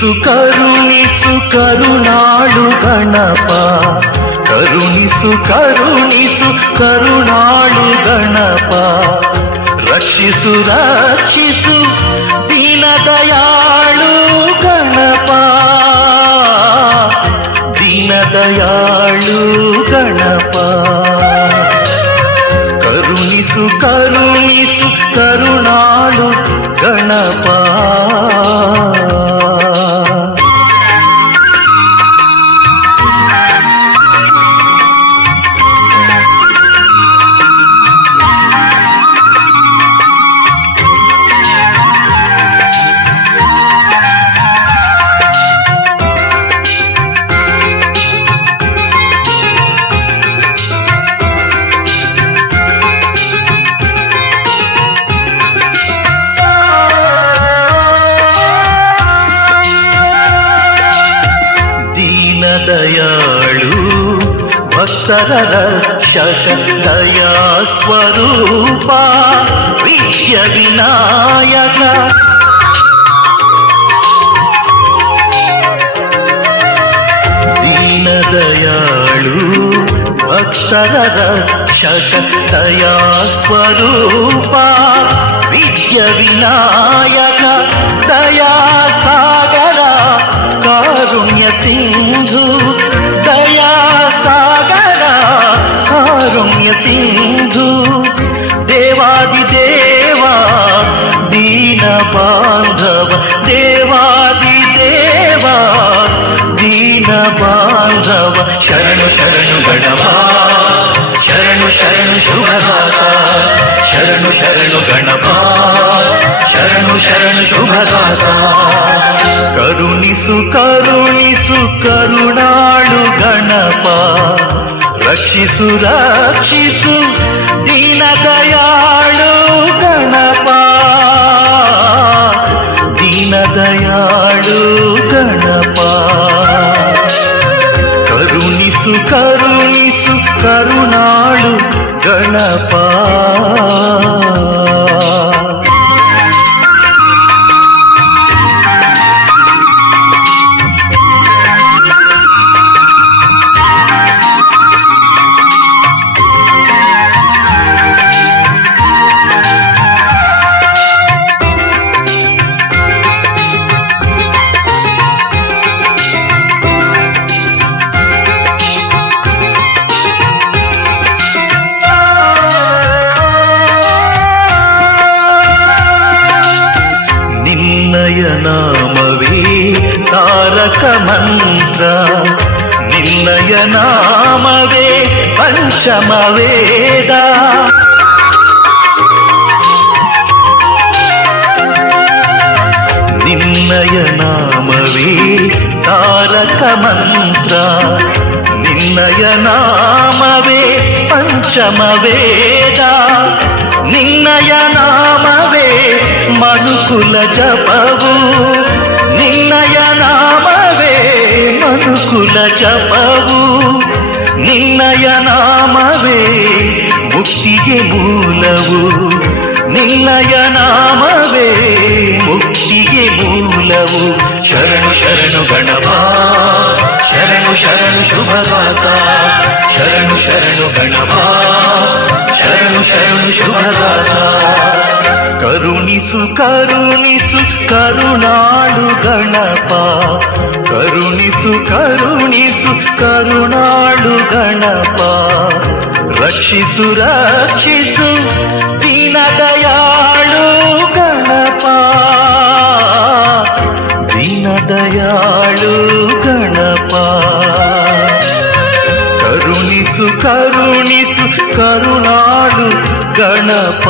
ಕರುಣಿಸು ಕರುಣಿಸು ಕರುಣಾಳು ಗಣಪ, ಕರುಣಿಸು ಕರುಣಿಸು ಕರುಣಾಳು ಗಣಪ, ರಕ್ಷಿಸು ರಕ್ಷಿಸು ದೀನದಯಾಳು ಗಣಪ, ದೀನದಯಾಳು ಗಣಪ, ಕರುಣಿಸು ಕರುಣಿಸು ಕರುಣಾಳು ಗಣಪ. ದಯಾಳು ಭಕ್ತರ ರಕ್ಷಕ ದಯಾ ಸ್ವರೂಪ ವಿದ್ಯ ವಿನಾಯಕ, ದೀನ ದಯಾಳು ಭಕ್ತರ ರಕ್ಷಕ ದಯಾ ಸ್ವರೂಪ ವಿದ್ಯ ವಿನಾಯಕ, ದಯಾ ಸಾಗರ ಕಾರುಣ್ಯ ಸಿಂಧು, ದಯಾ ಸಾಗರ ಕಾರುಣ್ಯ ಸಿಂಧು, ದೇವಾದಿದೇವ ದೀನ ಬಾಂಧವ, ದೇವಾದಿದೇವ ದೀನ ಬಾಂಧವ, ಶರಣು ಶರಣು ಗಣಪ, ಶರಣು ಶರಣು ಶುಭದಾತ, ಶರಣು ಶರಣು ಗಣಪ, ಶರಣು ಶರಣು ಶುಭದಾತ, ಕರುಣಿಸು ಕರುಣಿಸು ಕರುಣಾಳು ಗಣಪ, ರಕ್ಷಿಸು ರಕ್ಷಿಸು ದೀನದಯಾಳು ಗಣಪ, ದೀನದಯಾಳು ಗಣಪ, ಕರುಣಿಸು ಕರುಣಿಸು ಕರುಣಾಳು ಗಣಪ. ನಿನ್ನಯ ನಾಮವೇ ತಾರಕ ಮಂತ್ರ, ನಿನ್ನಯ ನಾಮವೇ ಪಂಚಮ ವೇದ, ನಿನ್ನಯ ನಾಮವೇ ತಾರಕ ಮಂತ್ರ, ನಿನ್ನಯ ನಾಮವೇ ಪಂಚಮ ವೇದ, ನಿನ್ನಯ ನಾಮವೇ ಮನುಕುಲ ಜಪವು, ನಿನ್ನಯ ನಾಮವೇ ಮನುಕುಲ ಜಪವು, ನಿನ್ನಯ ನಾಮವೇ ಮುಕ್ತಿಗೆ ಮೂಲವು, ನಿನ್ನಯ ನಾಮವೇ ಮುಕ್ತಿಗೆ ಮೂಲವು, ಶರಣು ಶರಣು ಗಣಪ, ಶರಣು ಶರಣು ಶುಭದಾತ, ಶರಣು ಶರಣು ಗಣಪ, ಶರಣು ಶರಣು ಶುಭದಾತ, ಕರುಣಿಸು ಕರುಣಿಸು ಕರುಣಾಳು ಗಣಪ, ಕರುಣಿಸು ಕರುಣಿಸು ಕರುಣಾಳು ಗಣಪ, ರಕ್ಷಿಸು ರಕ್ಷಿಸು ದೀನದಯಾಳು ಗಣಪ, ದೀನದಯಾಳು ಗಣಪ, ಕರುಣಿಸು ಕರುಣಿಸು ಕರುಣಾಳು ಗಣಪ.